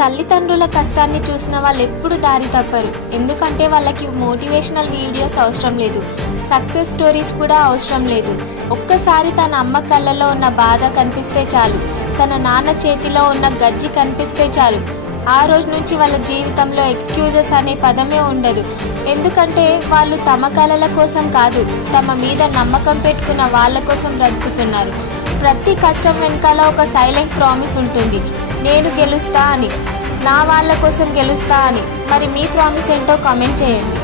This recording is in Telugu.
తల్లిదండ్రుల కష్టాన్ని చూసిన వాళ్ళు ఎప్పుడు దారి తప్పరు. ఎందుకంటే వాళ్ళకి మోటివేషనల్ వీడియోస్ అవసరం లేదు, సక్సెస్ స్టోరీస్ కూడా అవసరం లేదు. ఒక్కసారి తన అమ్మ కళ్ళలో ఉన్న బాధ కనిపిస్తే చాలు, తన నాన్న చేతిలో ఉన్న గజ్జి కనిపిస్తే చాలు, ఆ రోజు నుంచి వాళ్ళ జీవితంలో ఎక్స్క్యూజెస్ అనే పదమే ఉండదు. ఎందుకంటే వాళ్ళు తమ కళల కోసం కాదు, తమ మీద నమ్మకం పెట్టుకున్న వాళ్ళ కోసం బ్రతుకుతున్నారు. ప్రతి కష్టం వెనకాల ఒక సైలెంట్ ప్రామిస్ ఉంటుంది, నేను గెలుస్తా అని, నా వాళ్ళ కోసం గెలుస్తా అని. మరి మీ ప్రామిస్ ఏంటో కామెంట్ చేయండి.